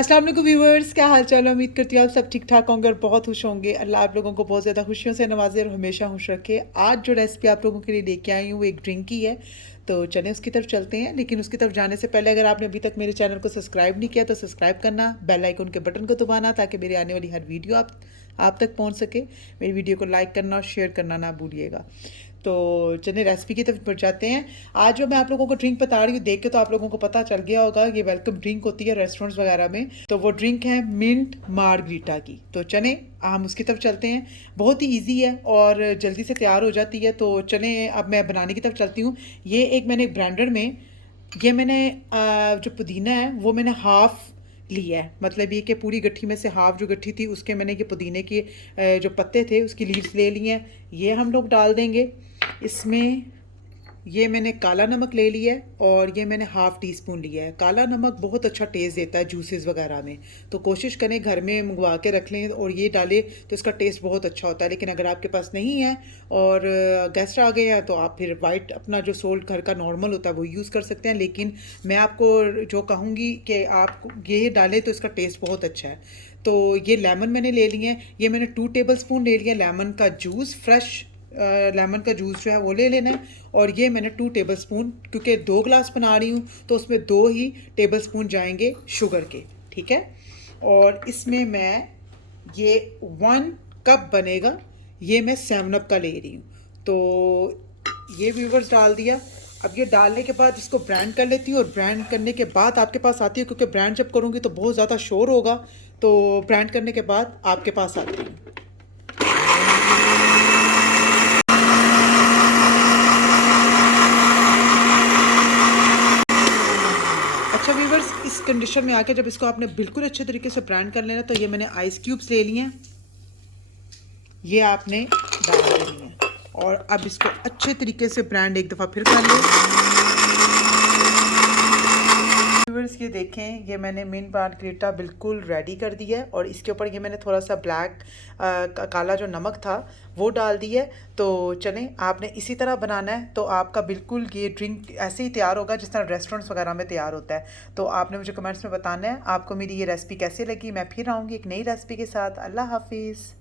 अस्सलाम वालेकुम व्यूवर्स, क्या हाल चाल है। उम्मीद करती हूँ आप सब ठीक ठाक होंगे और बहुत खुश होंगे। अल्लाह आप लोगों को बहुत ज़्यादा खुशियों से नवाजे और हमेशा खुश रखे। आज जो रेसिपी आप लोगों के लिए लेके आई हूँ वो एक ड्रिंक की है, तो चलें उसकी तरफ चलते हैं। लेकिन उसकी तरफ जाने से पहले अगर आपने अभी तक मेरे चैनल को सब्सक्राइब नहीं किया तो सब्सक्राइब करना, बेल आइकन के बटन को दबाना ताकि मेरी आने वाली हर वीडियो आप तक पहुँच सके। मेरी वीडियो को लाइक करना और शेयर करना ना भूलिएगा। तो चलिए रेसिपी की तरफ बढ़ जाते हैं। आज जो मैं आप लोगों को ड्रिंक बता रही हूँ, देख के तो आप लोगों को पता चल गया होगा, ये वेलकम ड्रिंक होती है रेस्टोरेंट्स वगैरह में। तो वो ड्रिंक है मिंट मार्गरीटा की। तो चलें हम उसकी तरफ चलते हैं। बहुत ही इजी है और जल्दी से तैयार हो जाती है। तो चलें अब मैं बनाने की तरफ चलती हूँ। ये एक मैंने ब्लेंडर में ये मैंने जो पुदीना है वो मैंने हाफ़ लिया है। मतलब ये कि पूरी गट्ठी में से हाफ़ जो गट्ठी थी उसके मैंने ये पुदीने के जो पत्ते थे उसकी लीव्स ले लिए हैं। ये हम लोग डाल देंगे इसमें। ये मैंने काला नमक ले लिया है और ये मैंने हाफ़ टी स्पून लिया है। काला नमक बहुत अच्छा टेस्ट देता है जूसेस वगैरह में, तो कोशिश करें घर में मंगवा के रख लें और ये डालें तो इसका टेस्ट बहुत अच्छा होता है। लेकिन अगर आपके पास नहीं है और गेस्ट आ गए हैं तो आप फिर वाइट अपना जो सोल्ट घर का नॉर्मल होता है वो यूज़ कर सकते हैं। लेकिन मैं आपको जो कहूँगी कि आप ये डालें तो इसका टेस्ट बहुत अच्छा है। तो ये लेमन मैंने ले लिए हैं। ये मैंने 2 टेबल स्पून ले लिया लेमन का जूस, फ्रेश लेमन का जूस जो है वो ले लेना है। और ये मैंने 2 टेबल स्पून, क्योंकि 2 ग्लास बना रही हूँ तो उसमें 2 ही टेबल स्पून जाएंगे शुगर के, ठीक है। और इसमें मैं ये 1 कप बनेगा, ये मैं 7 अप का ले रही हूँ। तो ये व्यूवर्स डाल दिया। अब ये डालने के बाद इसको ब्रांड कर लेती हूँ और ब्रांड करने के बाद आपके पास आती हूँ, क्योंकि ब्रांड जब करूँगी तो बहुत ज़्यादा शोर होगा। तो ब्रांड करने के बाद आपके पास आती हूँ। अच्छा व्यूवर्स, इस कंडीशन में आके जब इसको आपने बिल्कुल अच्छे तरीके से ब्रांड कर लेना, तो ये मैंने आइस क्यूब्स ले लिए हैं, ये आपने डाल देनी है। और अब इसको अच्छे तरीके से ब्रांड एक दफ़ा फिर कर लें। व्यूवर्स ये देखें, ये मैंने मिंट मार्गरीटा बिल्कुल रेडी कर दिया है और इसके ऊपर ये मैंने थोड़ा सा ब्लैक काला जो नमक था वो डाल दिया है। तो चलें आपने इसी तरह बनाना है तो आपका बिल्कुल ये ड्रिंक ऐसे ही तैयार होगा जिस तरह रेस्टोरेंट्स वगैरह में तैयार होता है। तो आपने मुझे कमेंट्स में बताना है आपको मेरी ये रेसिपी कैसी लगी। मैं फिर आऊँगी एक नई रेसिपी के साथ। अल्लाह हाफिज़।